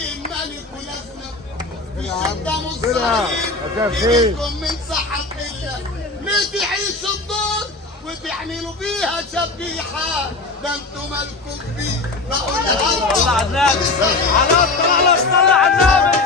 الدين ملك ولازمه في شده مصارين يجيكم من صحة إلا ليه تعيش الدور وتعملوا فيها شبيحة ده انتوا مالكوا كبير بقولها صلى على النبي على الطلع صلى على النبي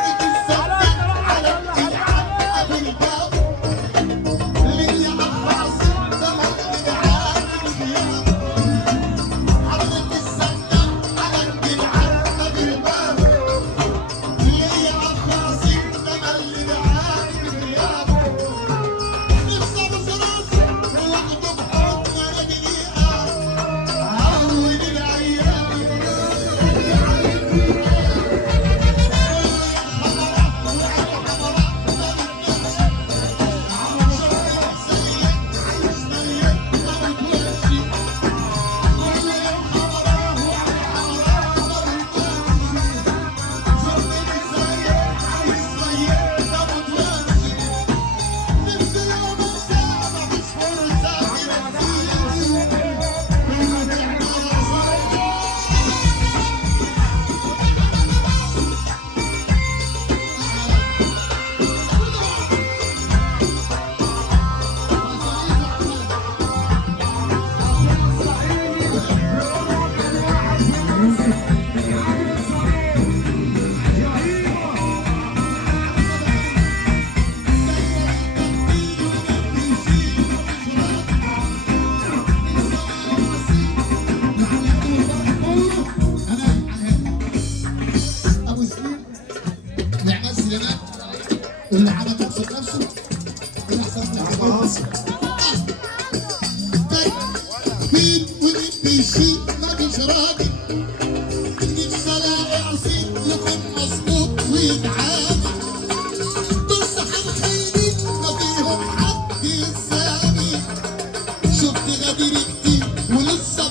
اللي عمل تقصد نفسه اللي احسن من عمل مين واللي بيشيل ما فيش راجل اللي بصلاة عصير يكون مظبوط ويتعامل دول صحاب خاينين ما فيهم حد يسامي شفت غدير كتير ولسه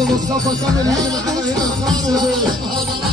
مصطفى كامل هنا معانا هنا الخمسة